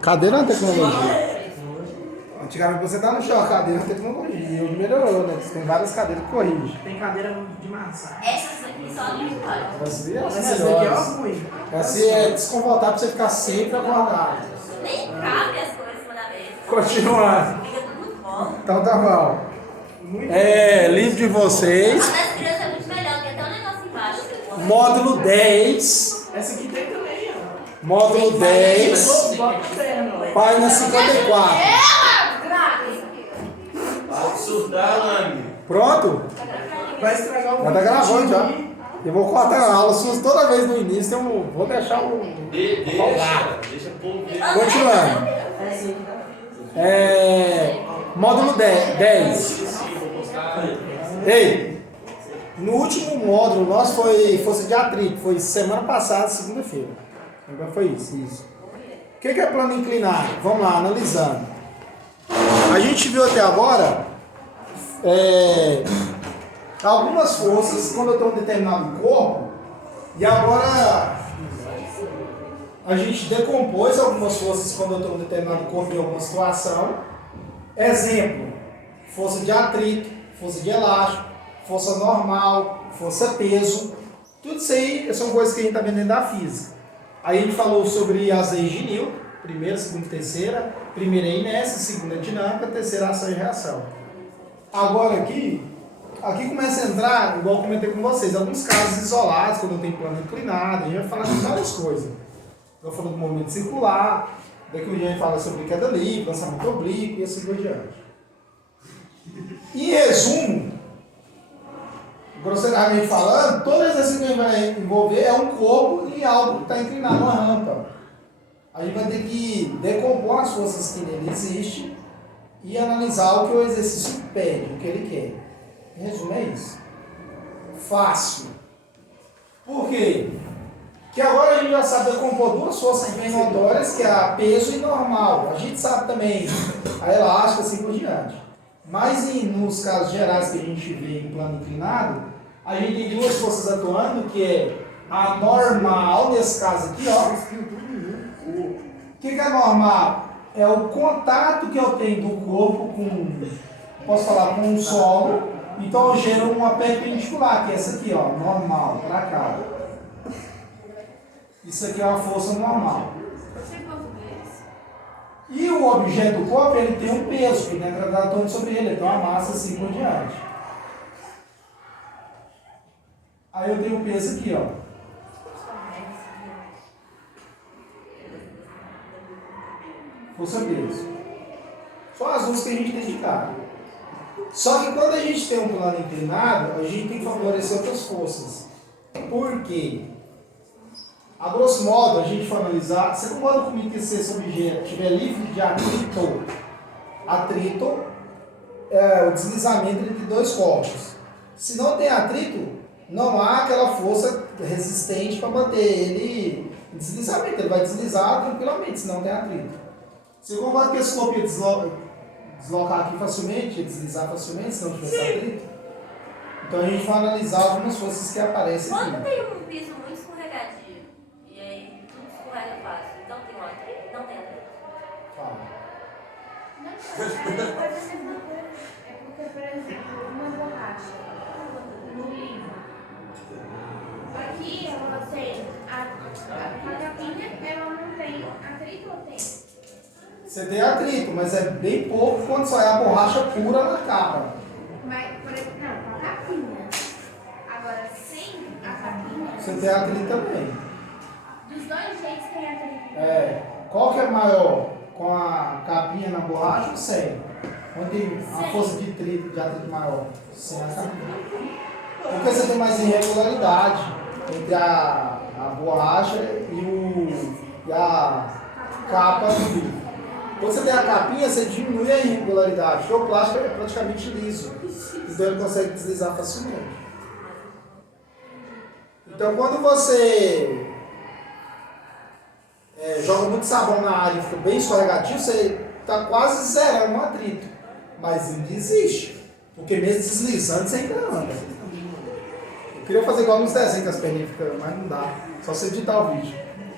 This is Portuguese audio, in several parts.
Cadeira é uma tecnologia. Antigamente você dá no chão, a cadeira é uma tecnologia. E hoje melhorou, né? Tem várias cadeiras que corrigem. Tem cadeira de massa. Essas aqui só de fora. Essas daqui é ruim. Essa é desconfortável pra você ficar sempre acordado. Nem cabe as coisas uma da vez. Continuando. Fica tudo muito bom. Então tá bom. Muito Livro de A vocês. das crianças é muito melhor, tem até um negócio embaixo. Módulo 10. Essa aqui tem também, ó. Módulo 10. Página 54. Surtar, Lame. Pronto? Vai estragar o Já tá gravando já. vídeo. Eu vou cortar a aula suas toda vez no início. Eu vou deixar o. Deixa o povo ver. Continuando. Módulo 10. Ei, no último módulo nosso foi força de atrito, foi semana passada, segunda-feira. Agora foi isso. O que é plano inclinado? Vamos lá, analisando. A gente viu até agora algumas forças quando eu estou em um determinado corpo, e agora a gente decompôs algumas forças quando eu estou em um determinado corpo em alguma situação. Exemplo, força de atrito, força de elástico, força normal, força peso. Tudo isso aí são coisas que a gente está vendo dentro da física. Aí a gente falou sobre as leis de Newton, primeira, segunda e terceira. Primeira é inércia, segunda é dinâmica, terceira ação e reação. Agora aqui começa a entrar, igual eu comentei com vocês, alguns casos isolados, quando eu tenho plano inclinado, a gente vai falar de várias coisas. Eu falo do movimento circular, daqui a gente fala sobre queda livre, lançamento oblíquo e assim por diante. Em resumo, grosseiramente falando, todo exercício que a gente vai envolver é um corpo em algo que está inclinado, uma rampa. A gente vai ter que decompor as forças que nele existem e analisar o que o exercício pede, o que ele quer. Em resumo, é isso. Fácil. Por quê? Porque agora a gente já sabe decompor duas forças bem notórias, que é a peso e normal. A gente sabe também a elástica, assim por diante. Mas nos casos gerais que a gente vê em plano inclinado, a gente tem duas forças atuando, que é a normal, nesse caso aqui, ó. O que é normal? É o contato que eu tenho do corpo com o solo. Então eu gero uma perpendicular, que é essa aqui, ó, normal, para cá. Isso aqui é uma força normal. E o objeto do corpo, ele tem um peso, que tem a gravidade toda sobre ele tem uma massa assim por diante. Aí eu tenho o peso aqui, ó. Força peso. Só as duas que a gente tem de cara. Só que quando a gente tem um plano inclinado, a gente tem que favorecer outras forças. Por quê? A grosso modo, a gente for analisar, você concorda comigo que se esse objeto estiver livre de atrito é o deslizamento entre dois corpos. Se não tem atrito, não há aquela força resistente para manter ele em deslizamento. Ele vai deslizar tranquilamente, se não tem atrito. Você concorda que esse corpo ia deslocar aqui facilmente, ia deslizar facilmente, se não tivesse atrito? Então a gente vai analisar algumas forças que aparecem aqui. Quando tem um piso muito escorregadio, e aí tudo escorrega fácil, não tem um atrito? Não tem atrito. Fala. É porque, por exemplo, uma borracha no livro. Aqui ela tem a capinha, ela não tem atrito ou tem? Você tem atrito, mas é bem pouco quando sai a borracha pura na capa. Mas, por exemplo, não, com a capinha. Agora, sem a capinha, Você tem atrito também. dos dois jeitos tem atrito. Qual que é maior? Com a capinha na borracha ou sem? Onde tem a força de atrito maior? Sem a capinha. Porque você tem mais irregularidade entre a borracha e a capa do livro. Quando você tem a capinha, você diminui a irregularidade, porque o plástico é praticamente liso. Então ele consegue deslizar facilmente. Então quando você joga muito sabão na área e fica bem escorregadio, você está quase zerando o atrito. Mas ainda existe. Porque mesmo deslizando, você ainda anda. Eu queria fazer igual nos desenhos que as perninhas ficam, mas não dá. Só você editar o vídeo.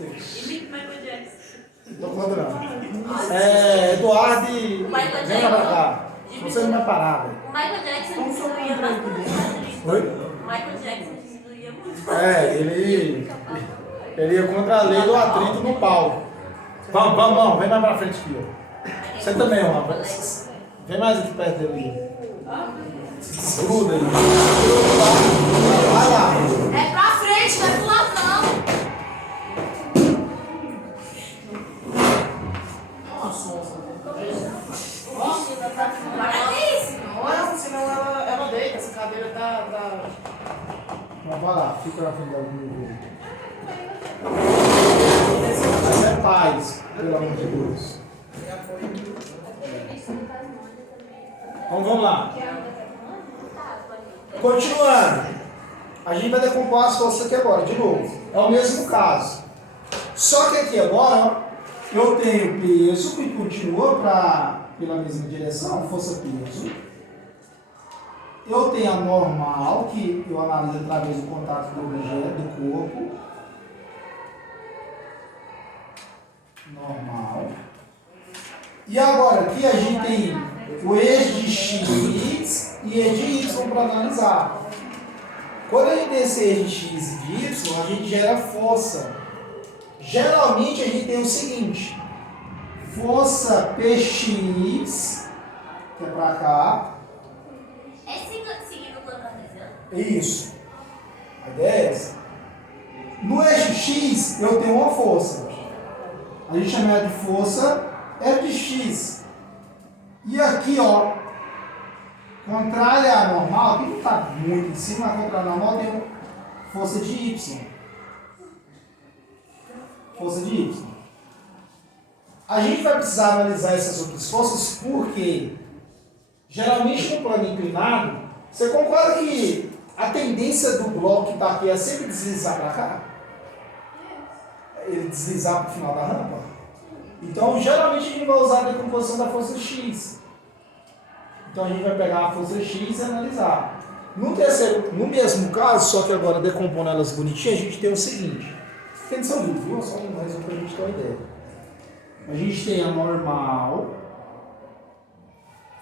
Michael Jackson. Tô quadrando. Eduardo e... Michael Vem pra Jackson. cá. Você não vai parar, velho. O Michael Jackson Vamos só diminuía comprar bastante. Oi? O Michael Jackson diminuía muito. Ele ia contra a lei do atrito no palco. Vamos. Vem mais pra frente aqui, ó. Você também, ó. Vem mais aqui perto dele. Gruda aí. Vai lá. É pra frente, vai pro lado não. Não, senão ela deita, essa cadeira tá... Mas vai lá, fica na frente da luz. Mas é paz, pelo amor de Deus. Então vamos lá. Continuando. A gente vai decompor as forças aqui agora, de novo. É o mesmo caso. Só que aqui agora, eu tenho peso que continua pela mesma direção, força-peso. Eu tenho a normal, que eu analiso através do contato do objeto, do corpo. Normal. E agora aqui a gente tem o eixo de X e eixo de Y para analisar. Quando a gente tem esse eixo de X e de Y, a gente gera força. Geralmente a gente tem o seguinte: força PX, que é para cá. É seguindo o plano cartesiano? Isso. A ideia é essa. No eixo X, eu tenho uma força. A gente chama ela de força F de X. E aqui, ó, contrária à normal, aqui não está muito em cima, a contrária à normal tem força de Y. Força de Y. A gente vai precisar analisar essas outras forças porque, geralmente no plano inclinado, você concorda que a tendência do bloco que está aqui é sempre deslizar para cá? Ele deslizar para o final da rampa? Então, geralmente a gente vai usar a decomposição da força X. Então a gente vai pegar a força X e analisar. No mesmo caso, só que agora decompondo elas bonitinhas, a gente tem o seguinte. Atenção livre, viu? Só mais um para a gente ter uma ideia. A gente tem a normal,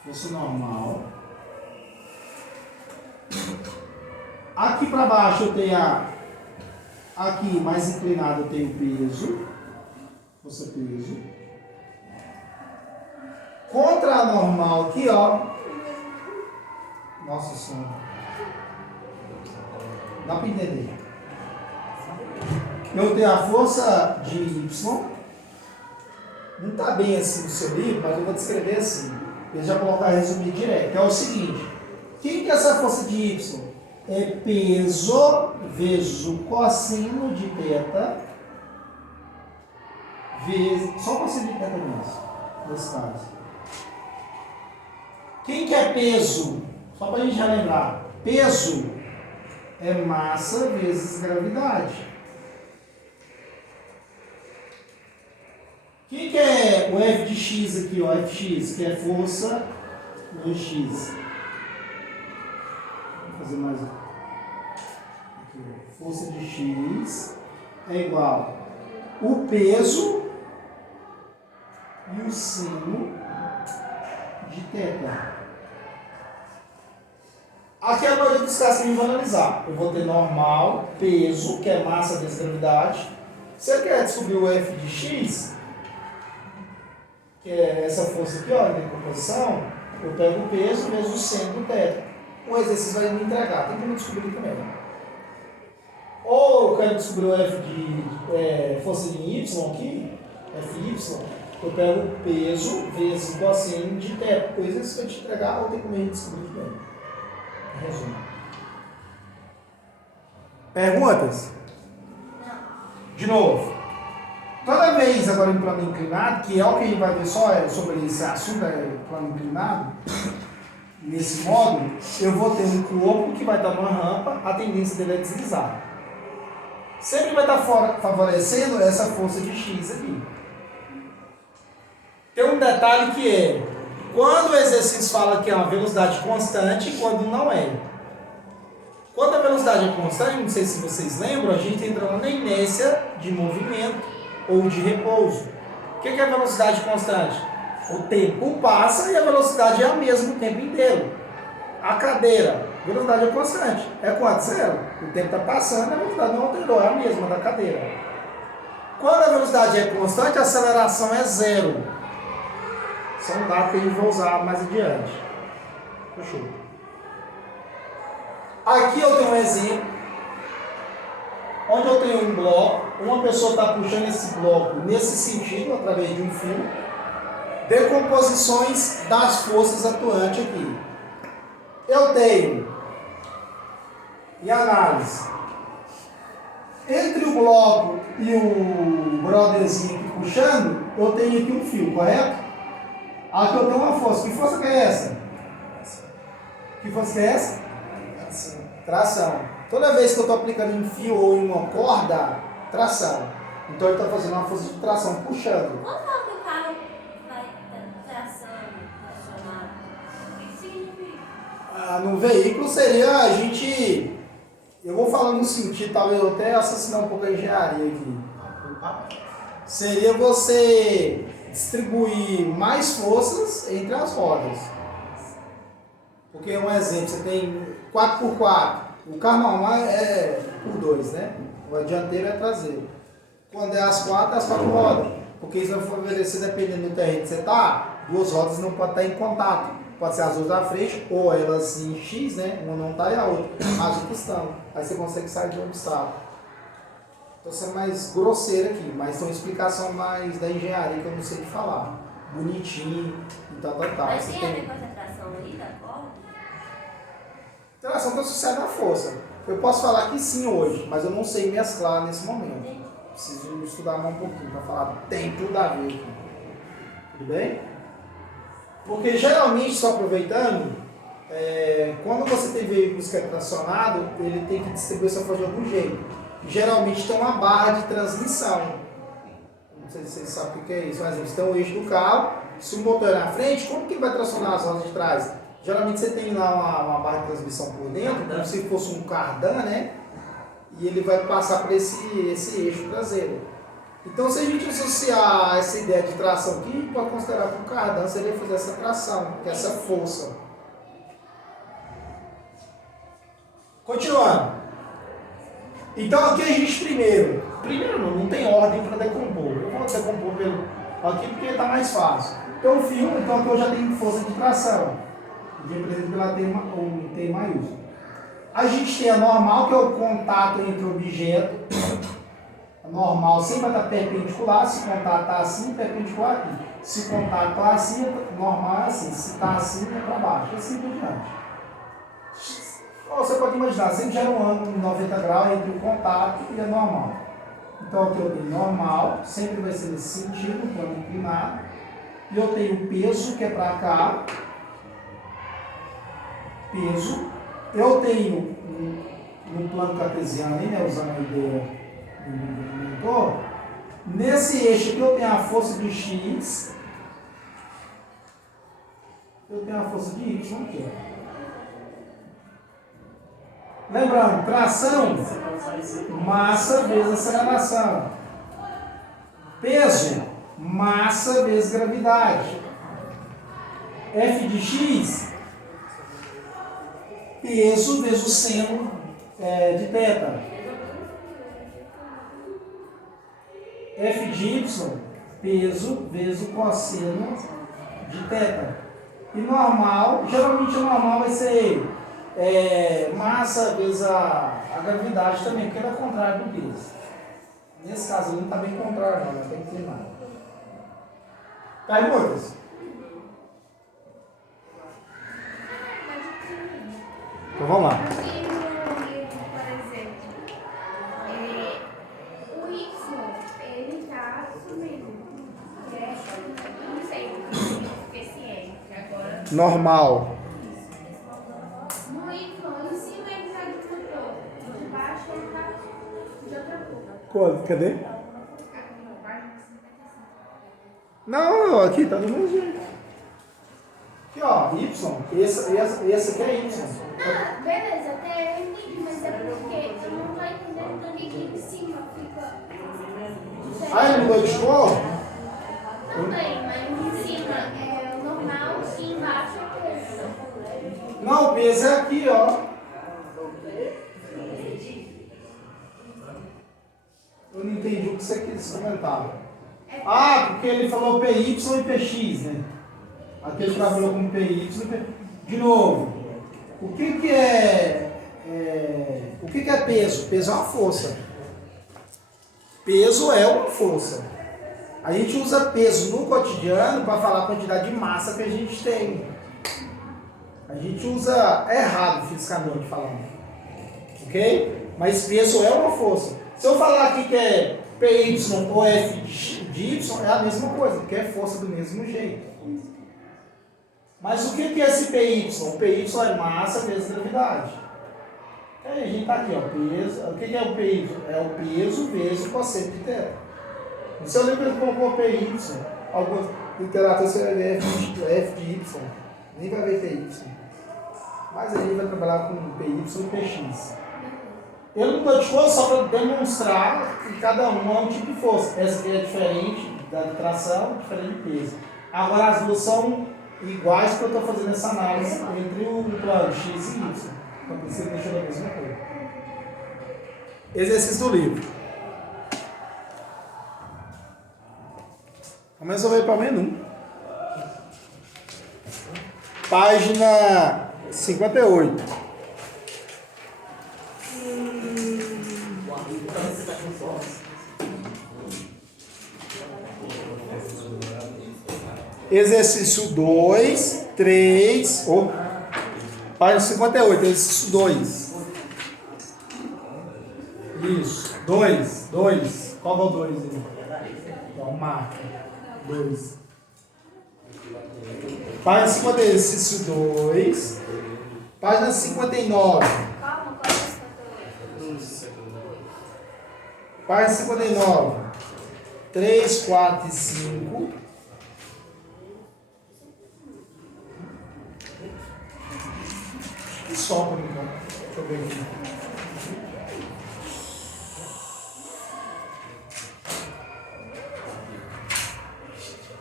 força normal. Aqui para baixo eu tenho aqui mais inclinado eu tenho peso, força peso. Contra a normal aqui, ó. Nossa Senhora. Dá para entender. Eu tenho a força de Y. Não está bem assim no seu livro, mas eu vou descrever assim. Eu já colocar resumido direto. É o seguinte. Quem que é essa força de Y? É peso vezes o cossino de θ vezes... Só o cossino de θ mesmo, nesse caso. Quem que é peso? Só para a gente já lembrar. Peso é massa vezes gravidade. Quem que é o F de X aqui, ó? Fx, que é força no X. Vou fazer mais aqui. Força de X é igual o peso e o sino de θ. Aqui é a maioria dos casos que a gente vai analisar. Eu vou ter normal, peso, que é massa vezes gravidade. Se eu quer descobrir o F de X, que é essa força aqui, ó, em decomposição, eu pego o peso vezes o seno do θ. O exercício vai me entregar, tem como descobrir também. Ou eu quero descobrir o F de força de Y aqui, Fy, eu pego o peso vezes o cosseno de θ. O exercício vai te entregar, ou tem como a gente descobrir também. Resumo. Perguntas? De novo. Toda vez agora em plano inclinado, que é o que a gente vai ver só sobre esse assunto, plano inclinado, nesse módulo, eu vou ter um corpo que vai estar numa rampa, a tendência dele é deslizar. Sempre vai estar favorecendo essa força de X aqui. Tem um detalhe que é, quando o exercício fala que é uma velocidade constante e quando não é. Quando a velocidade é constante, não sei se vocês lembram, a gente entra lá na inércia de movimento ou de repouso. que é velocidade constante? O tempo passa e a velocidade é a mesma o tempo inteiro. A cadeira, a velocidade é constante. É quanto? Zero. O tempo está passando, a velocidade não alterou, é a mesma da cadeira. Quando a velocidade é constante, a aceleração é zero. São dados que a gente vai usar mais adiante. Fechou. Aqui eu tenho um exemplo, onde eu tenho um bloco, uma pessoa está puxando esse bloco nesse sentido, através de um fio. Decomposições das forças atuantes aqui. Eu tenho, em análise, entre o bloco e o brotherzinho aqui puxando, eu tenho aqui um fio, correto? Aqui eu tenho uma força. Que força que é essa? Que força que é essa? Tração. Toda vez que eu estou aplicando em fio ou em uma corda, tração. Então ele está fazendo uma força de tração, puxando. Quando fala que o carro vai tracionado, o que significa? No veículo seria a gente... Eu vou falar no sentido, talvez eu até assassinar um pouco a engenharia aqui. Seria você distribuir mais forças entre as rodas. Porque um exemplo, você tem 4x4. O carro normal é por 2, né? O dianteiro é traseiro. Quando é as 4 rodas. Porque isso vai favorecer, dependendo do terreno que você está, 2 rodas não podem estar em contato. Pode ser as duas da frente, ou elas em X, né? Uma não está e a outra. As outras estão. Aí você consegue sair de um obstáculo. Estou sendo mais grosseiro aqui, mas tem uma explicação mais da engenharia que eu não sei falar. Bonitinho e tal. Mas Você tem a ver com essa tração aí da corda? Tração está associada à força. Eu posso falar que sim hoje, mas eu não sei mesclar nesse momento. Preciso estudar mais um pouquinho para falar. Tem tudo a ver aqui. Tudo bem? Porque geralmente, só aproveitando, quando você tem veículos que é tracionado, ele tem que distribuir essa força de algum jeito. Geralmente tem uma barra de transmissão. Não sei se vocês sabem o que é isso. Por exemplo, você tem o eixo do carro, se o motor é na frente, como que ele vai tracionar as rodas de trás? Geralmente você tem lá uma barra de transmissão por dentro, como se fosse um cardan, né? E ele vai passar por esse eixo traseiro. Então, se a gente associar essa ideia de tração aqui, pode considerar que o cardan seria fazer essa tração, que é essa força. Continuando. Então, aqui a gente primeiro não tem ordem para decompor. Eu vou decompor aqui porque está mais fácil. Então, o fio, então aqui eu já tenho força de tração, representado pela T maiúsculo. A gente tem a normal, que é o contato entre o objeto. A normal sempre vai estar perpendicular. Se o contato está assim, perpendicular aqui. Se o contato está assim, normal é assim. Se está assim, é para baixo. Assim por diante. Você pode imaginar, sempre gera um ângulo de 90 graus entre o contato e a normal. Então aqui eu tenho normal, sempre vai ser nesse sentido, um plano inclinado. E eu tenho peso, que é para cá. Peso. Eu tenho no plano cartesiano, né, usando a ideia do motor, nesse eixo aqui eu tenho a força de X, eu tenho a força de Y aqui. Lembrando, tração, massa vezes aceleração. Peso, massa vezes gravidade. F de X, peso vezes o seno de θ. F de Y, peso vezes o cosseno de θ. E normal, geralmente o normal vai ser massa vezes a gravidade também, porque é o contrário do peso. Nesse caso ele não está bem contrário, não, tem que ter mais. Perguntas? Então vamos lá. No livro, por exemplo, o Y, ele está subindo. Não sei o que significa agora. Normal. No Y, em cima ele está de motor. De baixo ele está de outra cor. Cadê? Não, aqui tá do mesmo jeito. Aqui ó, Y. Esse aqui é Y. Ah, beleza, até eu entendi, mas é porque eu não estou entendendo onde aqui em cima fica. Ah, ele mudou de cor? Também, mas em cima é o normal e embaixo é o peso. Não, o peso é aqui, ó. Eu não entendi o que você quis comentar. Ah, porque ele falou PY e PX, né? Aqui ele trabalhou com PY e PX. De novo, o que é peso? Peso é uma força. Peso é uma força. A gente usa peso no cotidiano para falar a quantidade de massa que a gente tem. A gente usa errado fisicamente falando. Ok? Mas peso é uma força. Se eu falar aqui que é PY ou F de Y, é a mesma coisa, porque é força do mesmo jeito. Mas o que é esse PY? O PY é massa vezes gravidade. Aí a gente está aqui, ó, peso. O que é o PY? É o peso vezes o cosseno de θ. Se eu lembro que ele colocou PY, algumas literaturas você vai ver F de Y, nem vai ver PY. Mas aí vai trabalhar com PY e PX. Eu não estou disposto só para demonstrar que cada um é um tipo de força. Essa aqui é diferente da tração, diferente de peso. Agora as duas são iguais porque eu estou fazendo essa análise entre o plano X e Y. Então precisa mexer na mesma coisa. Exercício do livro. Vamos resolver para o menu. Página 58. Exercício 2, 3, página 58, exercício 2. Isso, 2. Qual é o 2 aí? Então, marca. 2. Página 50, exercício 2. Página 59. Calma, qual é o 58? Página 59. 3, 4 e 5. E só por enquanto. Deixa eu ver aqui.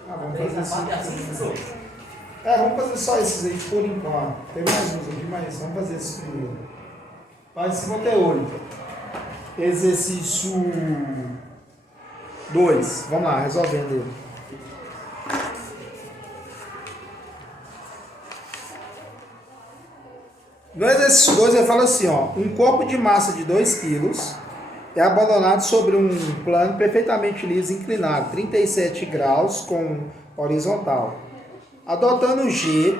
Vamos fazer assim. Vamos fazer só esses aí por enquanto. Tem mais uns aqui, mas vamos fazer esses primeiro. Página 58. Exercício 2. Vamos lá, resolvendo ele. No exercício 2 ele fala assim, ó, um corpo de massa de 2 kg é abandonado sobre um plano perfeitamente liso inclinado, 37 graus com horizontal. Adotando G,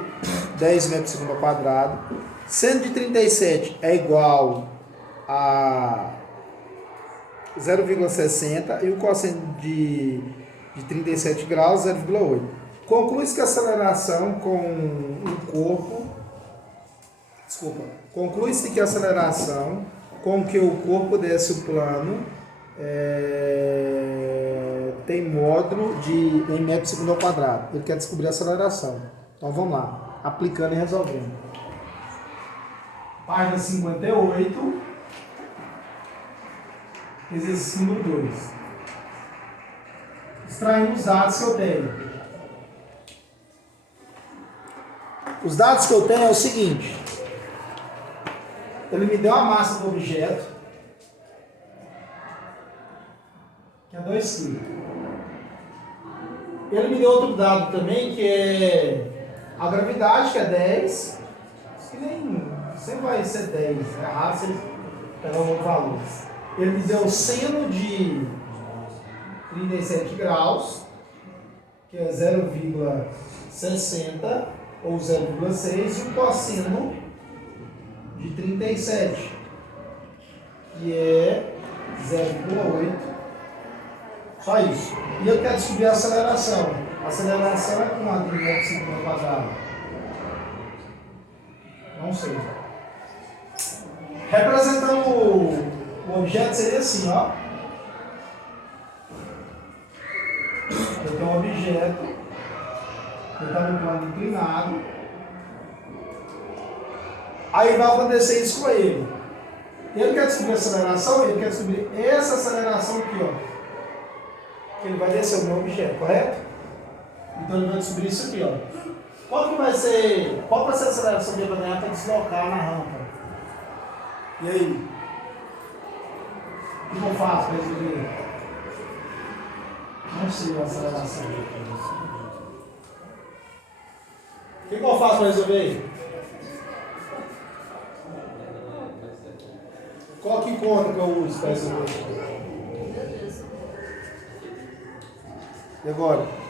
10 metros por segundo ao quadrado, seno de 37 é igual a 0,60 e o cosseno de 37 graus, 0,8. Conclui-se que a aceleração com um corpo... Conclui-se que a aceleração com que o corpo desce o plano tem módulo em metro por segundo ao quadrado. Ele quer descobrir a aceleração. Então vamos lá, aplicando e resolvendo. Página 58, exercício número 2. Extraindo os dados que eu tenho. Os dados que eu tenho é o seguinte. Ele me deu a massa do objeto, que é 2 kg. Ele me deu outro dado também, que é a gravidade, que é 10. Que nem sempre vai ser 10, é raro você pegar um outro valor. Ele me deu o seno de 37 graus, que é 0,60 ou 0,6, e o cosseno de 37, que é 0,8. Só isso. E eu quero descobrir a aceleração. A aceleração é quanto em metro por segundo quadrado? Não sei. Representando o objeto seria assim, ó. Eu tenho um objeto, ele está no plano inclinado. Aí vai acontecer isso com ele. Ele quer descobrir a aceleração, ele quer descobrir essa aceleração aqui, ó. Que ele vai descer o meu objeto, correto? Então ele vai descobrir isso aqui, ó. Qual vai ser a aceleração que ele vai ganhar para deslocar na rampa? E aí? O que eu faço para resolver? Não sei a aceleração. O que eu faço para resolver? Qual que conta que eu uso para resolver? Meu Deus. E agora?